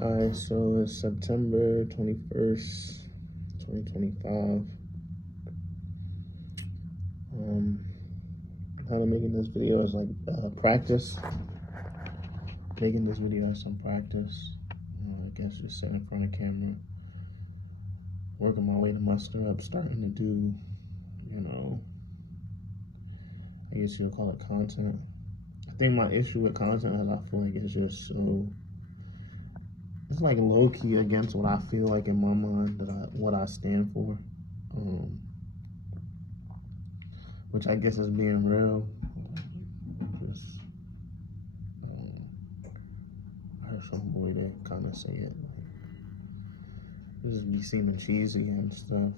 Alright, so it's September 21st, 2025. Kind of making this video as like practice. Making this video as some practice. I guess just sitting in front of camera, working my way to muster up, starting to do, I guess you'll call it content. I think my issue with content is I feel like it's just so, it's like low key against what I feel like in my mind what I stand for. Which I guess is being real. Just, I heard some boy that kind of say it. It just be seeming cheesy and stuff.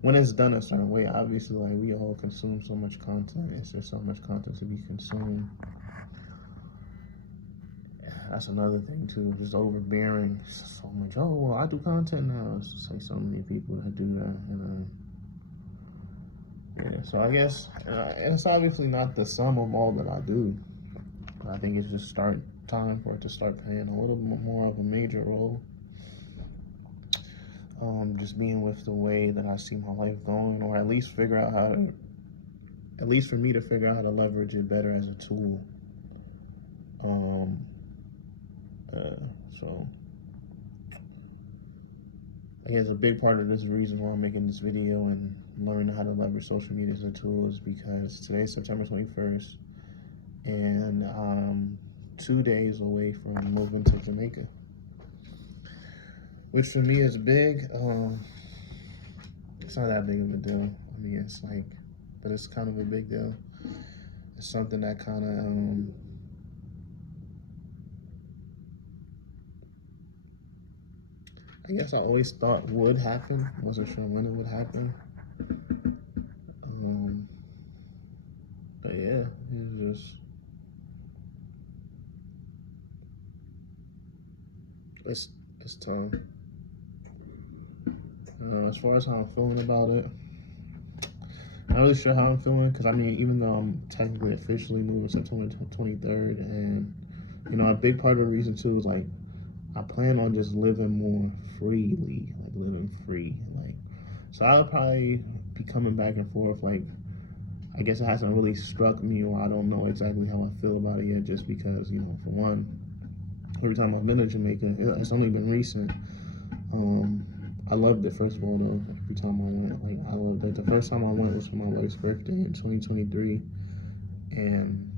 When it's done a certain way, obviously, like we all consume so much content. It's just so much content to be consumed. That's another thing too. Just overbearing so much. Oh well, I do content now. It's just like so many people that do that, and yeah, so I guess it's obviously not the sum of all that I do. I think it's just time for it to start playing a little bit more of a major role. Just being with the way that I see my life going, or at least for me to figure out how to leverage it better as a tool. So I guess a big part of this reason why I'm making this video and learning how to leverage social media as a tool is because today's September 21st, and I'm 2 days away from moving to Jamaica, which for me is big. It's not that big of a deal. I mean, it's like, but it's kind of a big deal. It's something that kind of, I guess I always thought would happen. Wasn't sure when it would happen. But yeah, it's time. As far as how I'm feeling about it, I'm not really sure how I'm feeling, because I mean, even though I'm technically officially moving September 23rd, and a big part of the reason too is like I plan on just living more freely, like living free, like, so I'll probably be coming back and forth. Like, I guess it hasn't really struck me, or I don't know exactly how I feel about it yet, just because, for one, every time I've been to Jamaica, it's only been recent. I loved it, first of all, though. Every time I went, like, I loved it. The first time I went was for my wife's birthday in 2023, and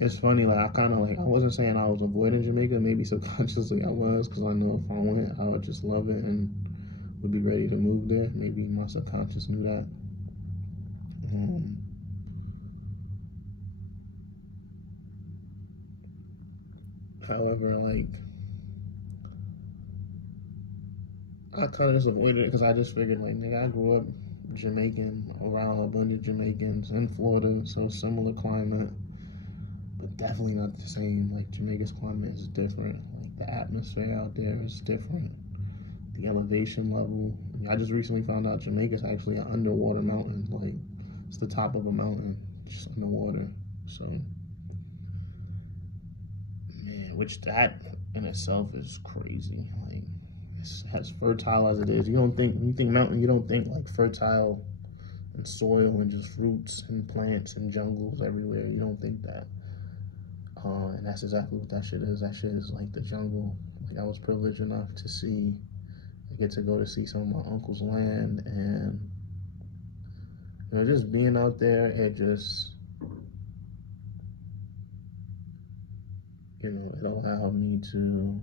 it's funny, like, I wasn't saying I was avoiding Jamaica. Maybe subconsciously I was, because I know if I went, I would just love it and would be ready to move there. Maybe my subconscious knew that. However, like, I kind of just avoided it because I just figured, like, nigga, I grew up Jamaican, around a bunch of Jamaicans in Florida, so similar climate, but definitely not the same. Like, Jamaica's climate is different. Like, the atmosphere out there is different. The elevation level. I just recently found out Jamaica's actually an underwater mountain. Like, it's the top of a mountain, just underwater. So, man, which that in itself is crazy. Like, as fertile as it is, when you think mountain, you don't think like fertile and soil and just fruits and plants and jungles everywhere. You don't think that. And that's exactly what that shit is. That shit is like the jungle. Like, I was privileged enough to get to go to see some of my uncle's land, and just being out there, it just, it allowed me to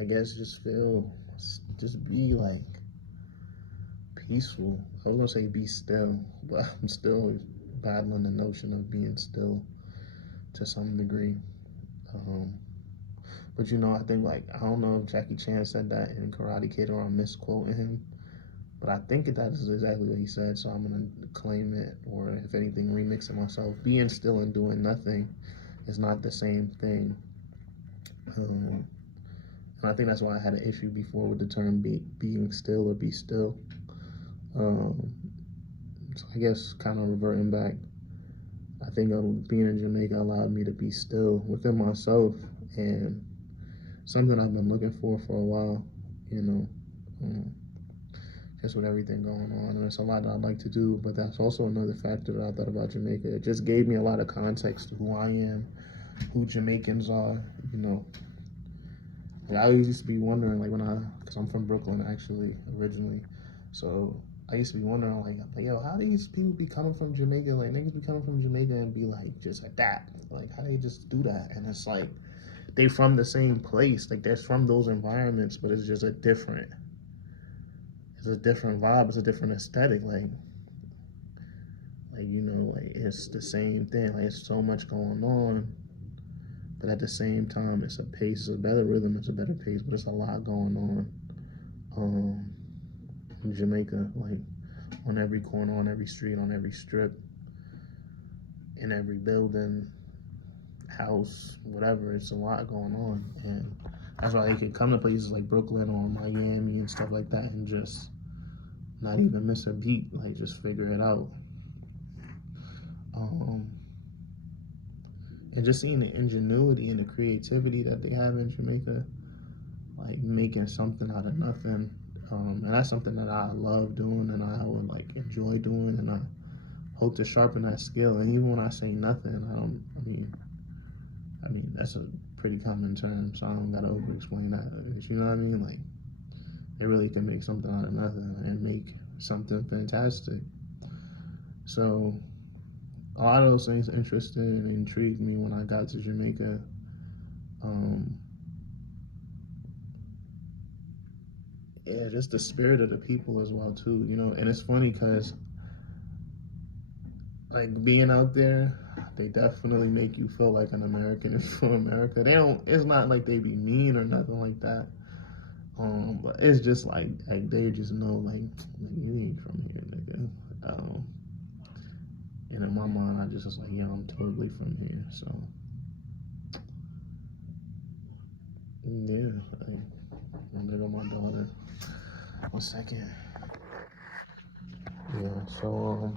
I guess just be like peaceful. I was gonna say be still, but I'm still battling the notion of being still to some degree. But I think, like, I don't know if Jackie Chan said that in Karate Kid or I'm misquoting him, but I think that is exactly what he said. So I'm gonna claim it, or if anything, remix it myself. Being still and doing nothing is not the same thing. And I think that's why I had an issue before with the term being still or be still. So I guess kind of reverting back, I think being in Jamaica allowed me to be still within myself, and something I've been looking for a while, you know, um, just with everything going on. And it's a lot that I'd like to do, but that's also another factor that I thought about Jamaica. It just gave me a lot of context to who I am, who Jamaicans are, you know. Like, I always used to be wondering, like, because I'm from Brooklyn actually, originally. So I used to be wondering, like, yo, how these people be coming from Jamaica? Like, niggas be coming from Jamaica and be like, just adapt. Like, how they just do that? And it's like, they from the same place. Like, they're from those environments, but it's just it's a different vibe. It's a different aesthetic. You know, like, it's the same thing. Like, it's so much going on, but at the same time, it's a pace, it's a better rhythm, it's a better pace, but it's a lot going on. In Jamaica, like, on every corner, on every street, on every strip, in every building, house, whatever. It's a lot going on, and that's why they can come to places like Brooklyn or Miami and stuff like that and just not even miss a beat, like, just figure it out. And just seeing the ingenuity and the creativity that they have in Jamaica, like making something out of nothing. And that's something that I love doing and I would like enjoy doing, and I hope to sharpen that skill. And even when I say nothing, I mean that's a pretty common term, so I don't gotta over explain that. You know what I mean? Like, they really can make something out of nothing and make something fantastic. So a lot of those things interested and intrigued me when I got to Jamaica. Yeah, just the spirit of the people as well too, you know. And it's funny because like being out there, they definitely make you feel like an American if you're from America. They don't. It's not like they be mean or nothing like that. But it's just like they just know like you ain't from here, nigga. And in my mind, I just was like, yeah, I'm totally from here. So yeah, there go my daughter. 1 second. Yeah. So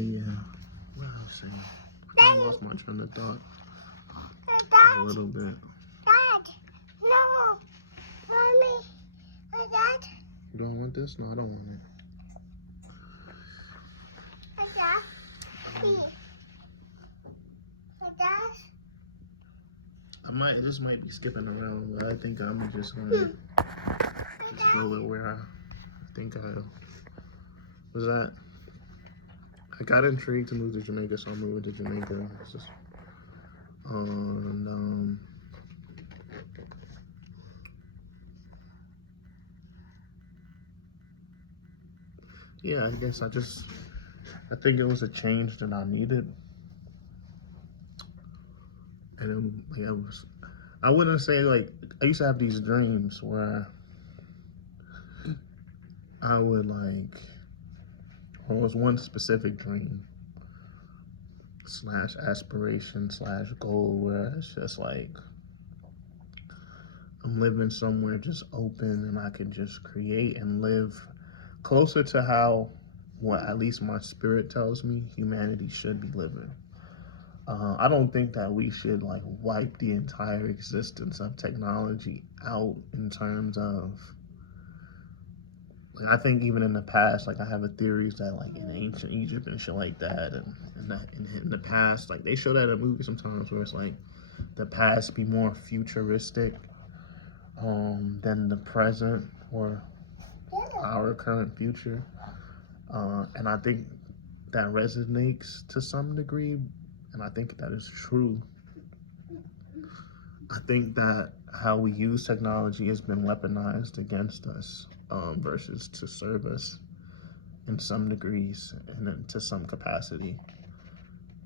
yeah. What else? I lost my train of thought a little bit. Dad, no, mommy, Dad. You don't want this? No, I don't want it. This might be skipping around, but I think I'm just gonna just go with where I think I was at. I got intrigued to move to Jamaica, so I'm moving to Jamaica. It's just, and yeah, I guess I think it was a change that I needed, and I wouldn't say like, I used to have these dreams where I would like, or it was one specific dream / aspiration / goal where it's just like, I'm living somewhere just open and I can just create and live closer to how, what at least my spirit tells me humanity should be living. I don't think that we should like wipe the entire existence of technology out in terms of, like, I think even in the past, like I have a theories that like in ancient Egypt and shit like that, and in the past, like they show that in a movie sometimes where it's like the past be more futuristic than the present or our current future. And I think that resonates to some degree, and I think that is true. I think that how we use technology has been weaponized against us versus to serve us in some degrees and then to some capacity.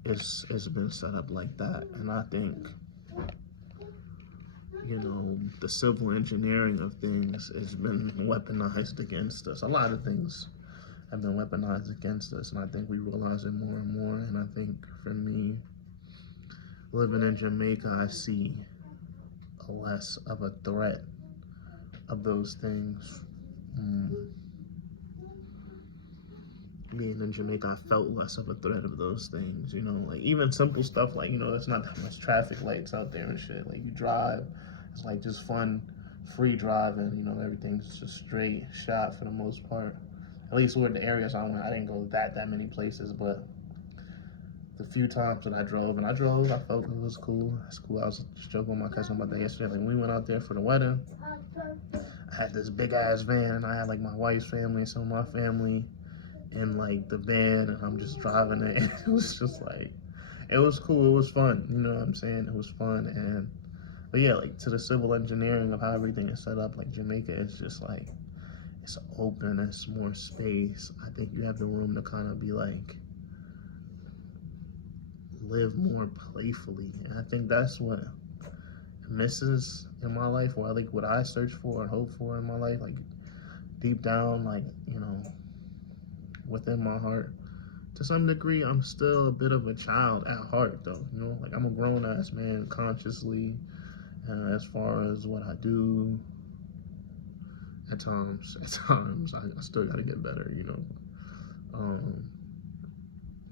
It's been set up like that, and I think, you know, the civil engineering of things has been weaponized against us. A lot of things have been weaponized against us, and I think we realize it more and more. And I think for me, living in Jamaica, I see less of a threat of those things. being in Jamaica, I felt less of a threat of those things, you know, like even simple stuff like, you know, there's not that much traffic lights out there and shit. Like you drive, it's like just fun, free driving, you know, everything's just straight shot for the most part. At least where the areas I went, I didn't go that many places, but the few times that I drove, I felt it was cool. It's cool. I was just joking with my cousin about that yesterday. Like, when we went out there for the wedding, I had this big ass van, and I had like my wife's family and some of my family in like the van, and I'm just driving it. And it was just like, it was cool. It was fun. You know what I'm saying? It was fun. And but yeah, like to the civil engineering of how everything is set up, like Jamaica is just like, it's open. It's more space. I think you have the room to kind of be like, live more playfully, and I think that's what misses in my life, or like what I search for and hope for in my life, like deep down, like, you know, within my heart, to some degree, I'm still a bit of a child at heart, though, you know, like I'm a grown-ass man consciously, as far as what I do. At times, I still gotta get better, you know,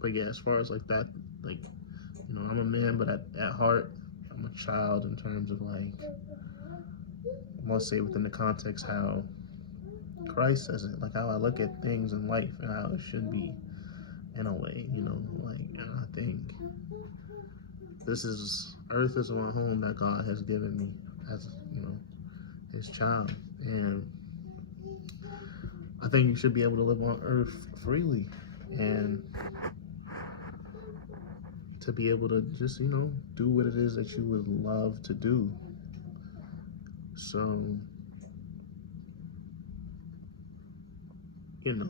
but yeah, as far as like that, like, you know, I'm a man, but at heart, I'm a child in terms of like, I must say within the context how Christ says it, like how I look at things in life and how it should be in a way, you know, like, and I think earth is my home that God has given me as, you know, his child. And I think you should be able to live on earth freely and to be able to just, you know, do what it is that you would love to do. So, you know,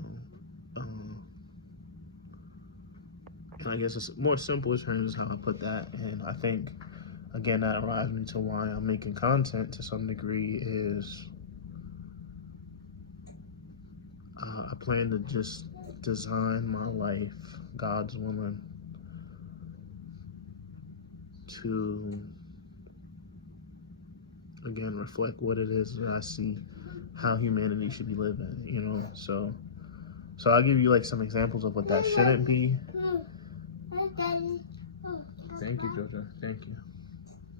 and I guess it's more simple terms how I put that. And I think, again, that arrives me to why I'm making content to some degree is I plan to just design my life, God's willing, to, again, reflect what it is that I see how humanity should be living, you know. So I'll give you like some examples of what that shouldn't be. Thank you, Jojo. Thank you.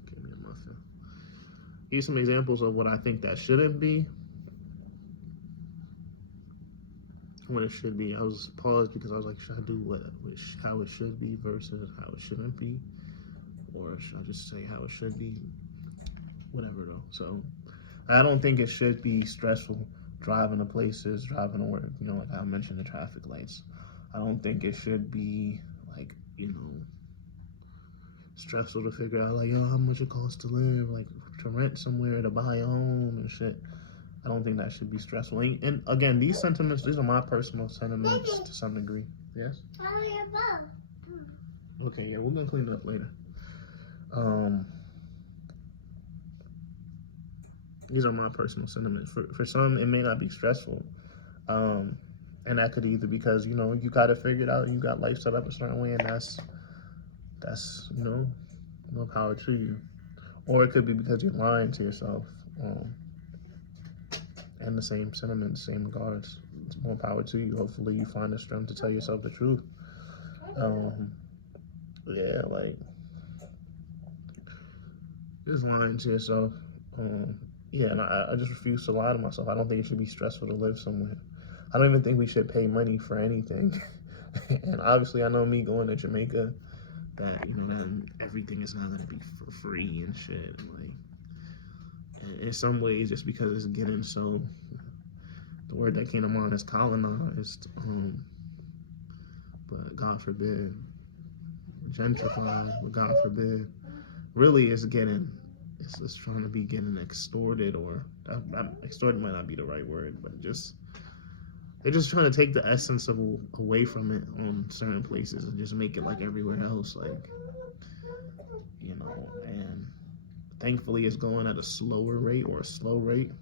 Give me a muffin. Here's some examples of what I think that shouldn't be. What it should be. I was paused because I was like, should I do how it should be versus how it shouldn't be? Or should I just say how it should be? Whatever though. So I don't think it should be stressful driving to places, driving to work, you know, like I mentioned the traffic lights. I don't think it should be like, you know, stressful to figure out like, how much it costs to live, like to rent somewhere, to buy a home and shit. I don't think that should be stressful. And again, these are my personal sentiments to some degree. Yes? Okay, yeah, we're gonna clean it up later. These are my personal sentiments. For some, it may not be stressful. And that could either because, you know, you got it figured out, you got life set up a certain way, and that's you know, more power to you. Or it could be because you're lying to yourself. And the same sentiments, same regards. It's more power to you. Hopefully you find the strength to tell yourself the truth. Yeah, like, just lying to yourself. Yeah, and I just refuse to lie to myself. I don't think it should be stressful to live somewhere. I don't even think we should pay money for anything. And obviously I know me going to Jamaica, that, you know, that everything is not going to be for free and shit. Like, in some ways, just because it's getting so, the word that came to mind is colonized, but God forbid, gentrified, but God forbid, really is getting, it's trying to be getting extorted, or extorted might not be the right word, but they're just trying to take the essence of away from it on certain places and just make it like everywhere else, like, you know. And thankfully it's going at a slower rate, or a slow rate.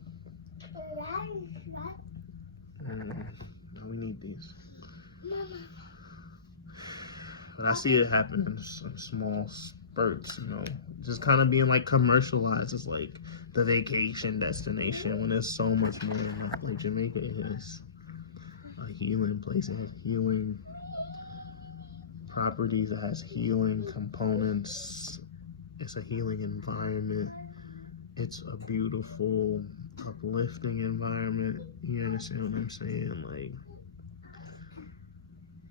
Now we need these. But I see it happen in some small spurts, you know, just kind of being like commercialized as like the vacation destination when there's so much more like Jamaica is. a healing place. It has healing properties. It has healing components. It's a healing environment. It's a beautiful, uplifting environment. You understand what I'm saying? Like,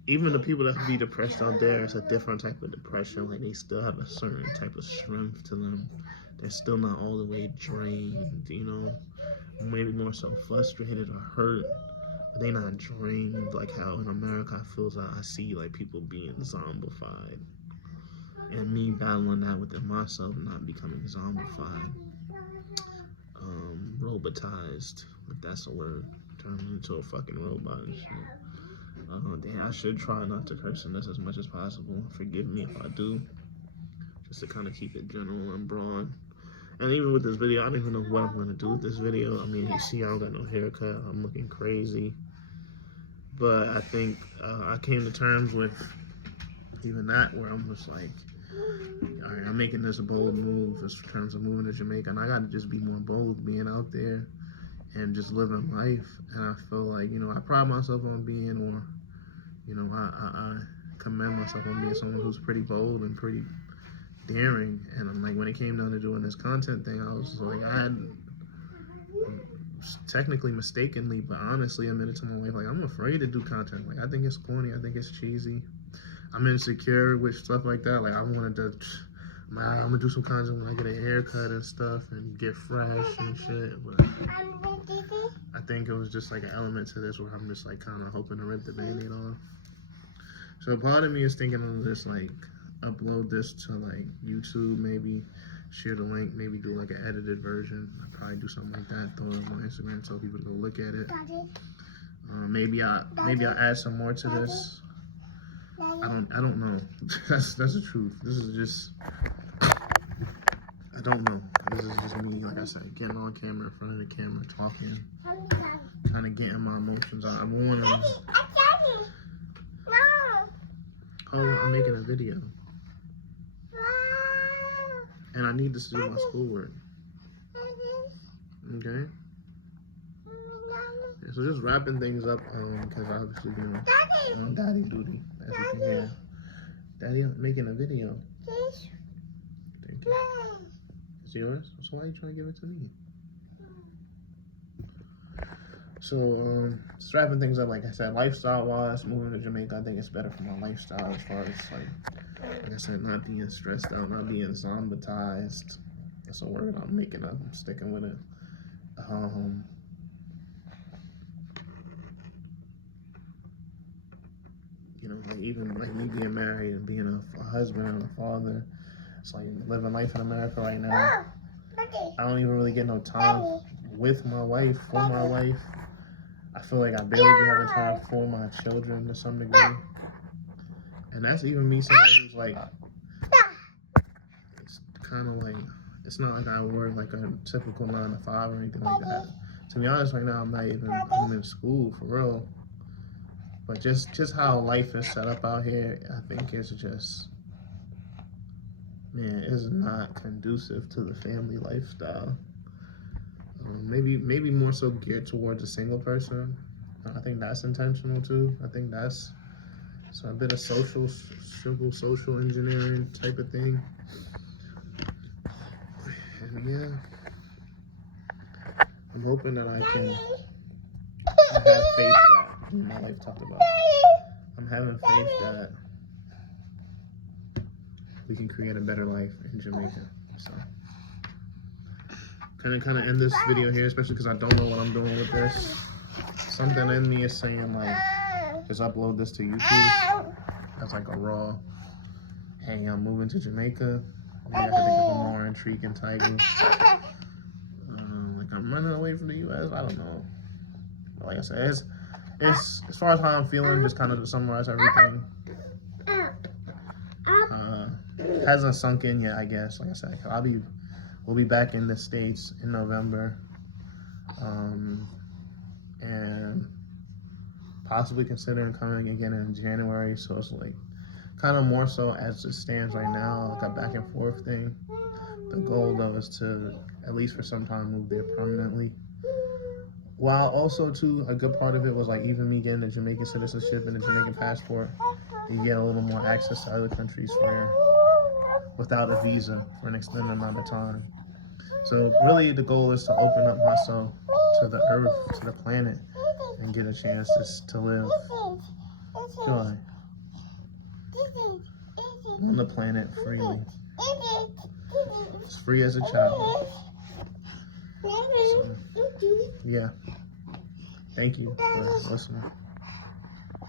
even the people that can be depressed out there, it's a different type of depression. Like, they still have a certain type of strength to them. They're still not all the way drained, you know? Maybe more so frustrated or hurt, but they not drained like how in America I see like people being zombified. And me battling that within myself, not becoming zombified. Robotized, if that's a word. Turning into a fucking robot and shit. I should try not to curse in this as much as possible. Forgive me if I do. Just to kind of keep it general and broad. And even with this video, I don't even know what I'm going to do with this video. I mean, you see I don't got no haircut. I'm looking crazy. But I think I came to terms with even that, where I'm just like, all right, I'm making this a bold move in terms of moving to Jamaica. And I got to just be more bold being out there and just living life. And I feel like, you know, I pride myself on being, or, you know, I commend myself on being someone who's pretty bold and pretty daring. And I'm like, when it came down to doing this content thing, I was like, I had technically mistakenly, but honestly admitted to my wife, like, I'm afraid to do content. Like, I think it's corny. I think it's cheesy. I'm insecure with stuff like that. Like, I wanted to, I'm gonna do some content when I get a haircut and stuff and get fresh and shit. But I think it was just like an element to this where I'm just like kind of hoping to rip the Band-Aid off. So part of me is thinking of this, like, upload this to like YouTube, maybe share the link, maybe do like an edited version. I'll probably do something like that, throw it on my Instagram, tell people to go look at it. Maybe I'll add some more to this. I don't know. That's the truth. This is just, I don't know. This is just me, like I said, getting on camera, in front of the camera, talking, kind of getting my emotions out. I'm making a video. And I need this to do my schoolwork. Okay? Yeah, so just wrapping things up, because obviously, you know, on daddy duty, as you can hear. Daddy, I'm making a video. Thank you. It's yours? So why are you trying to give it to me? So, just wrapping things up, like I said, lifestyle-wise, moving to Jamaica, I think it's better for my lifestyle as far as, like I said, not being stressed out, not being zombitized. That's a word I'm making up. I'm sticking with it. You know, like even like me being married and being a husband and a father, it's like living life in America right now. I don't even really get no time with my wife, for my wife. I feel like I barely get having time for my children to some degree. And that's even me somebody who's like, it's kind of like, it's not like I work like a typical 9 to 5 or anything like that. To be honest, right now, I'm in school for real. But just how life is set up out here, I think it's just, man, it's not conducive to the family lifestyle. Maybe more so geared towards a single person. I think that's intentional too. I think that's a bit of simple social engineering type of thing. And yeah, I'm hoping that I can have faith that my life talked about. I'm having faith that we can create a better life in Jamaica. So. Kind of end this video here, especially because I don't know what I'm doing with this. Something in me is saying, like, just upload this to YouTube. That's like a raw, hey, I'm moving to Jamaica. Maybe I can think of a more intriguing title. Like, I'm running away from the U.S. I don't know. But like I said, it's as far as how I'm feeling, just kind of to summarize everything. Hasn't sunk in yet, I guess. Like I said, we'll be back in the States in November, and possibly considering coming again in January. So it's like kind of more so as it stands right now, like a back and forth thing. The goal though is to, at least for some time, move there permanently. while also too a good part of it was like even me getting a Jamaican citizenship and a Jamaican passport, you get a little more access to other countries without a visa for an extended amount of time. So really the goal is to open up myself to the earth, to the planet, and get a chance to live joy on the planet freely. As free as a child. So, yeah. Thank you for listening.